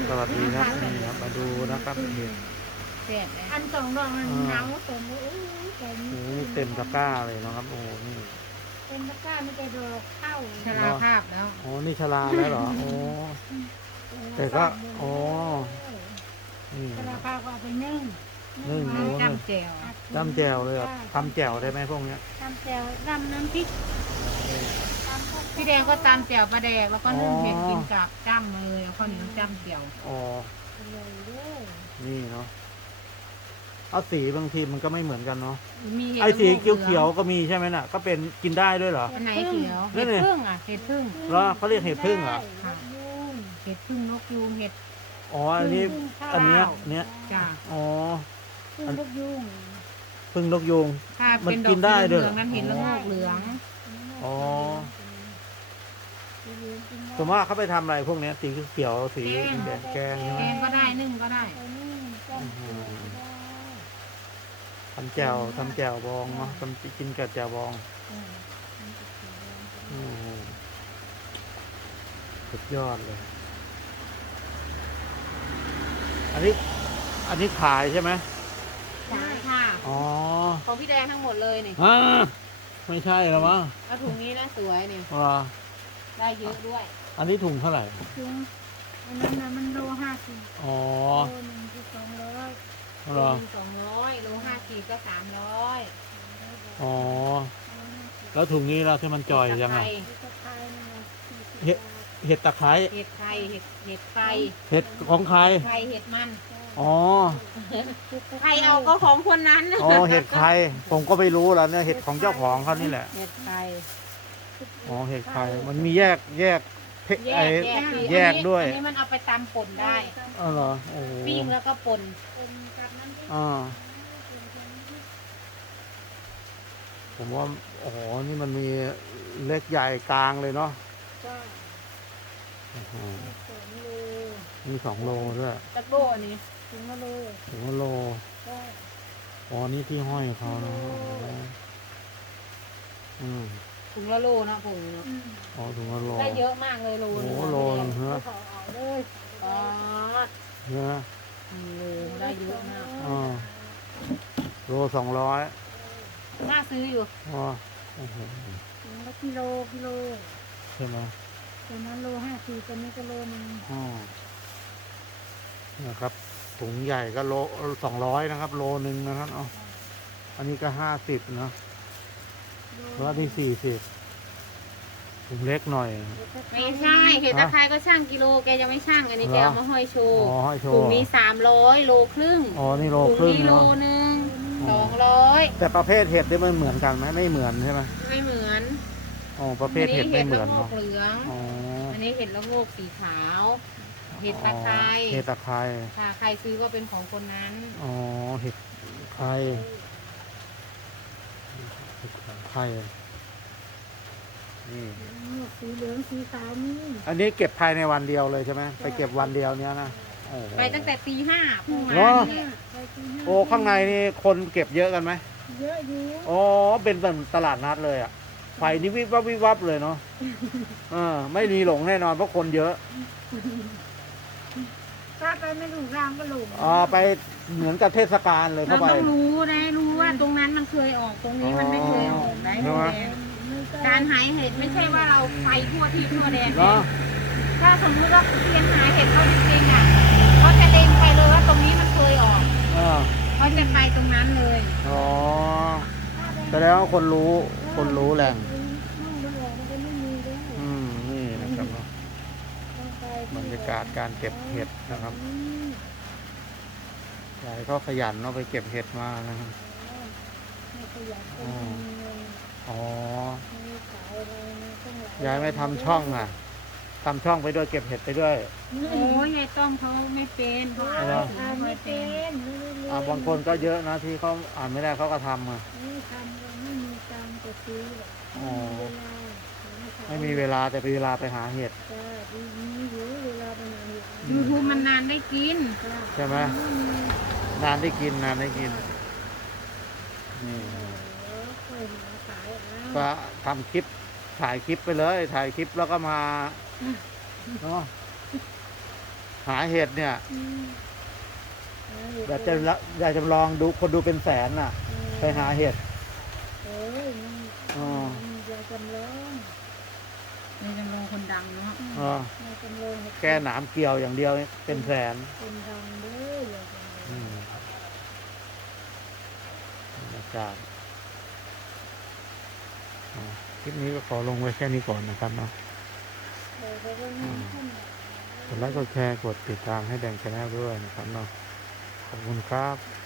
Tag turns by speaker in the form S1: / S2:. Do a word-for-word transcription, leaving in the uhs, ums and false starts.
S1: สวัสดีครับนี่ครับมาดูนะครับเห็ด
S2: เจ็ดเลย
S3: อันสองดอกมันเนาสมโอ้ยเต็ม
S1: โอ้โหเต็มตะกร้าเลยนะครับโอ้โหนี่
S3: เต็มตะกร้าไม่ได้ดอกเข้า
S2: ชราภาพแล้ว
S1: โอ้นี่ชราแล้วเหรอโอ้แต่ก็โอ้นี่
S3: ชราภาพก็เอาไปนึ่ง
S1: นึ่ง
S3: มา
S1: โอ้
S2: จำแจว
S1: จำแจ่วเลยเหรอทำแจ่วได้ไหมพวกเนี้ย
S3: ทำแจ่วดำน้ำพริกตำข้าว
S2: พี่แดงก็ตำแจวปลาแดกแล้วก็นึ่งเห็ดกินกับจ้ำเลยเอาข้าวเหนียวจ้ำแจว
S1: อ๋อ
S3: เลยเด้อ
S1: นี่เนาะเอาสีบางทีมันก็ไม่เหมือนกันเนาะ
S2: มีเห็ด
S1: ไอ้สี
S2: ละโงก
S1: เขียวๆก็มีใช่ไหมน่ะ ก็เป็นกินได้ด้วยเหรอ
S2: อันไหนเขียว
S1: นี่
S2: เห็ด
S1: นี่
S2: พึ่งอ่ะเห็ดพึ่ง
S1: เหรอเขาเรียกเห็ดพึ่งเหรอ
S3: ค่ะยุ่ง
S2: เห็ดพึ่งนกยูงเห็ด
S1: อ๋ออันนี้อันเนี้ยเนี้ย
S2: จ้า
S1: อ๋อ
S3: พึ่งลูกยุ่ง
S1: พึ่งนกยูง
S2: ถ้า
S1: มัน
S2: เป็นด
S1: กิ
S2: อก
S1: นได้
S2: สี
S1: ด้
S2: เห
S1: วย
S2: ลืองๆนั้นเห็ดละโงกเหลือง
S1: อ๋อผมว่าเขาไปทำอะไรพวกเนี้ยสีเขียวสีแดงแกงใช่ไห
S2: แก
S1: ม
S2: งก็ได้นึ่งก็ได้
S1: ทำแจ่วทำแจ่วบองเนาะทำกินกับแจ่วบองโอ้โหสุดยอดเลย อันนี้ อันนี้ขายใช่ไหม
S2: ใช่ค่ะ
S1: อ๋อ
S2: ของพี่แดงทั้งหมดเลยนี่
S1: อ่าไม่ใช่หรอมั้ง
S2: แล้วถุงนี้นะสวยนี่
S1: ว่า
S2: ได้เยอะด้วย
S1: อันนี้ถุงเท่าไหร่
S3: จุงอันนั้นน่ะมันโลห้าสิบ
S1: อ๋อ
S3: โลหนึ่งคือสองร้อย
S1: เหรอ
S2: สองร้อยโลห้าขีดก็สามร้อย
S1: อ๋อ แล้วถุงนี้เราที่มันจ่อยยังไง
S3: ตะไคร้นี่นะสี่สิบ
S1: เห็ด
S3: บาท
S1: เห็ดตะไคร้
S2: เห็ดไข่เห็ดเห็ดไข่
S1: เห็ดของใคร
S2: ไข่เห็ดมัน
S1: อ๋อ
S2: ใครเอาก็ของคนนั้น
S1: อ๋อ เห็ดใคร ผมก็ไม่รู้แล้วเนี่ย เห็ดของเจ้าของเขานี่แหละ
S2: เห็ดไข่
S1: อ๋อ เห็ดใคร มันมีแยกแยกเพ
S2: แย
S1: ไอ้
S2: กแยก
S1: แยกด้วย
S2: อันนี้มันเอาไปตำป่นได้
S1: อ๋อเหรอ โอ้โห
S2: ปิ้งแล้วก็ป่น
S3: เป็นกับน้ำพริก
S1: อ่าผมว่า โอ้โห นี่มันมีเล็กใหญ่กลางเลยเนาะ
S3: ก็
S1: โอ้โห
S3: สองโล
S1: มีสองโลด้วย
S2: ตะโกอันนี้
S3: ถึงโล
S1: ถึงว่าโล
S3: ก็
S1: อ๋อ นี่ที่ห้อยเขาเนาะอืม
S2: ถุงละโลเนาะผงเนาะ
S3: อืม
S1: อ๋อถึงว่าโล
S2: ได้เยอะมากเลยโล
S1: โอ้
S2: นึง
S1: โหโลนึงเหรอ
S3: เขาเอาเลย
S2: อ๋อ
S1: เนื้อ
S2: หนึ่งโลได้เยอะมาก
S1: อ๋อโลสองร้อย
S2: น่าซื้ออยู่
S1: อ๋อโอ้โห
S3: ถึงละกิโลกิโล
S1: ใช่ไหม
S3: ตัวนั้นโลห้าสิบตัวนี้ก็โลหนึง
S1: อ๋อนะครับถุงใหญ่ก็โลสองร้อยนะครับ โลหนึ่งนะครับเอาอันนี้ก็ห้าสิบนะแล้วอันนี้สี่สิบถุงเล็กหน่อย
S2: ไม่ใช่เห็ดตะไคร้ก็ช่างกิโลแกยังไม่ช่างอันนี้แกเอามาห้อยโช
S1: อ๋อ
S2: ว์
S1: ให้โช
S2: ถุง
S1: ว์
S2: นี้สามร้อยโลครึ่ง
S1: อ๋อนี่โล
S2: ถุง
S1: ครึ่ง
S2: นี้โล
S1: เนาะ
S2: นึง
S1: อ๋
S2: ส
S1: อ
S2: องร้อย
S1: แต่ประเภทเห็ดนี่มันเหมือนกันไหมไม่เหมือนใช่ไหม
S2: ไม่เหมือน
S1: อ๋อประเภทเห็ดไม่เหมือน
S2: ละโง
S1: เนาะ
S2: กเหลือง
S1: อ๋อ
S2: อันนี้เห็ดละโงกสีขาว เห็ดตะไคร้
S1: เห็ดตะไคร้
S2: ถ้าใครซื้อก็เป็นของคนนั้น
S1: อ๋อเห็ดไข่เห็ดไข่นี่
S3: สีเหลืองสีขาวนี่
S1: อันนี้เก็บภายในวันเดียวเลยใช่ไหมไปเก็บวันเดียวเนี้ยนะโอ้โห
S2: ไปตั้งแต่ตีห้าเพิ่ง
S1: เหร
S2: มา
S1: อ
S2: เนี่ย
S3: ไปกินห้า
S1: โอ้ข้างในนี่คนเก็บเยอะกันไหม
S3: เยอะอยู่
S1: อ๋อเป็นแบบตลาดนัดเลยอ่ะไฟนี่วิบวับวิบวับเลยเนาะเออไม่มีหลงแน่นอนเพราะคนเยอะ
S3: ถ้าไปไม่ถูกรางก็หลง
S1: อ๋อไปเหมือนกับเทศกาลเลย
S2: เรา
S1: เข้าไป
S2: ต้องรู้นะรู้ว่าตรงนั้นมันเคยออกตรงนี้มันไม่เคยออกได้
S1: ใช่ไหม
S2: แดงการหายเห็ดไม่ใช่ว่าเราไปทั่วที่ทั่วแดน
S1: เนาะ
S2: ถ้าสมมติว่าเรียนหาเห็ดเขาจริงๆอ่ะเขาจะเล็งไปเลยว่าตรงนี้มันเคยออก
S1: เออ
S2: เขาจะไปตรงนั้นเลย
S1: อ๋อแสดงว่าคนรู้คนรู้แหล่ง
S3: นู่นมันออกมันก็ไม่มีแล้ว
S1: อืมนี่นะครับเนาะ
S3: ต้องไป
S1: บรรยากาศการเก็บเห็ดนะครับ
S3: อืม
S1: ยายก็ขยันเนาะไปเก็บเห็ดมานะครับ
S3: ให้ขยันต้องมีเงิน
S1: อ๋อ
S3: มีขายอะไรนะต้องหลาย
S1: ยายไม่ทำช่องอ่ะทำช่องไปด้วยเก็บเห็ดไปด้วย
S2: โอ้ยยายต้อมเขาไม่เป็นเขาอ่าน
S1: เหรอ
S2: หนังสือ
S3: อ่าน
S2: ไม่
S3: ไม่
S2: เป็
S3: เป็น นไม่รู้เรื่อง
S1: อ่าบางคนก็เยอะนะที่เขาอ่านไม่ได้เขาก็ทำอ่ะ
S3: ไม่ทำเราไม่มีตังค์จะซื้อหรอก
S1: อ๋อ
S3: ไม่มีเวลาหาขาย
S1: ไม่มีเวลาแต่มีเวลาไปหาเห็ด
S3: จ้าดีมีอยู่เวลาไปไหนอยู่
S2: ยูทูบมันนานได้กิน
S3: จ้า
S1: ใช่ไหมนานได้กินนานได้กินนี่
S3: เออค่อยหาขายเอา
S1: ก็ทำคลิปถ่ายคลิปไปเลย ถ่ายคลิปแล้วก็มาเนาะหาเห็ดเนี่ย
S3: อืมหาเห็ด
S1: อยากจะละอยากจะลองดูคนดูเป็นแสนน่ะ
S3: เออ
S1: ไปหาเห็ด
S3: เอ้ยนี่
S1: อ๋อ
S3: นี่ยายจำลอง
S2: ในจำลองคนดังเนาะ
S1: เออย
S3: ายจำลอง
S1: แก้หนามเกี่ยวอย่างเดียวเป็นแสน
S3: เป็นดังเด้อยายจำลอง
S1: อืมบรรยากาศอ่าคลิปนี้ก็ขอลงไว้แค่นี้ก่อนนะครับเนาะ
S3: เออแต่ว่ามันขึ้น
S1: กดไลค์กดแชร์กดติดตามให้แดงชาแนลด้วยนะครับเนาะขอบคุณครับ